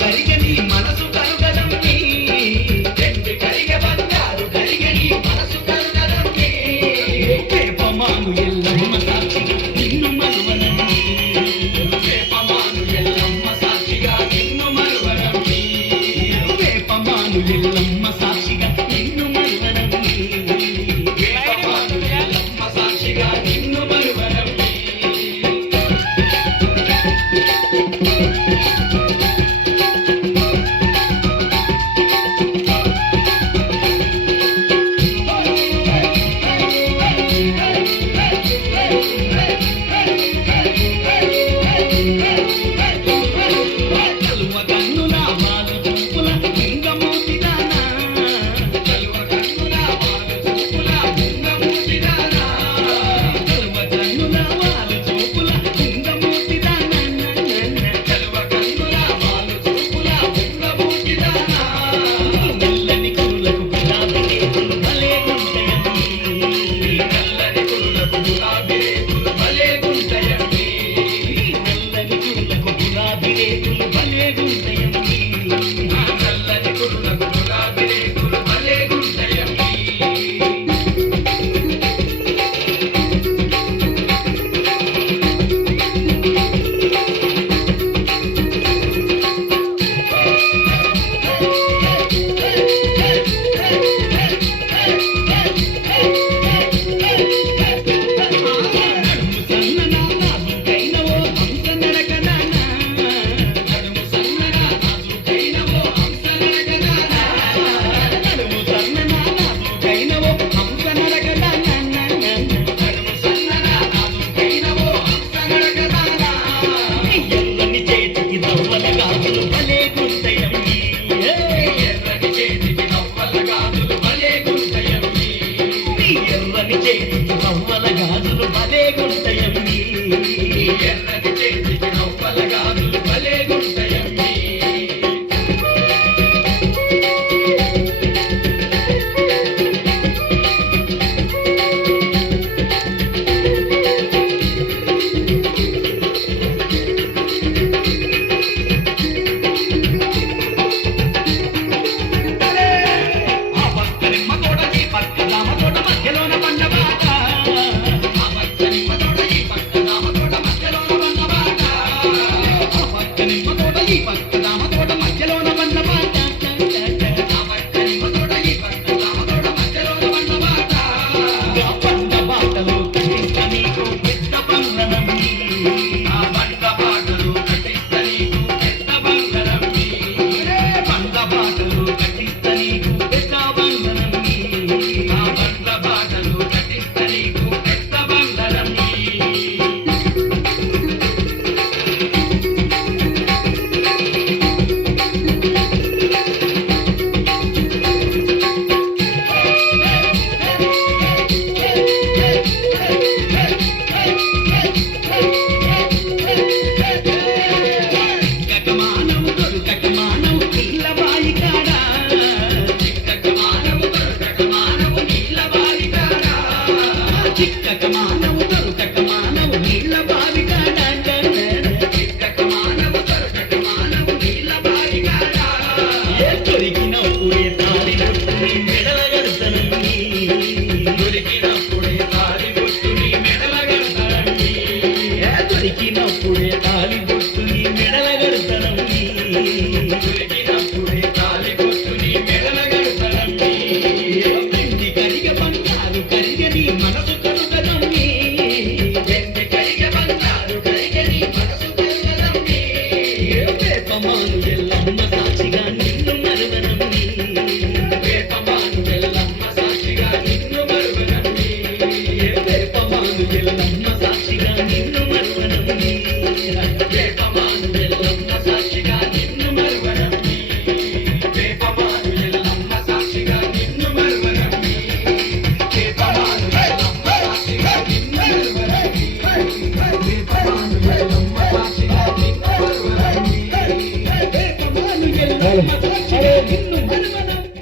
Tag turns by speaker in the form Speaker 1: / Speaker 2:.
Speaker 1: கை Hey!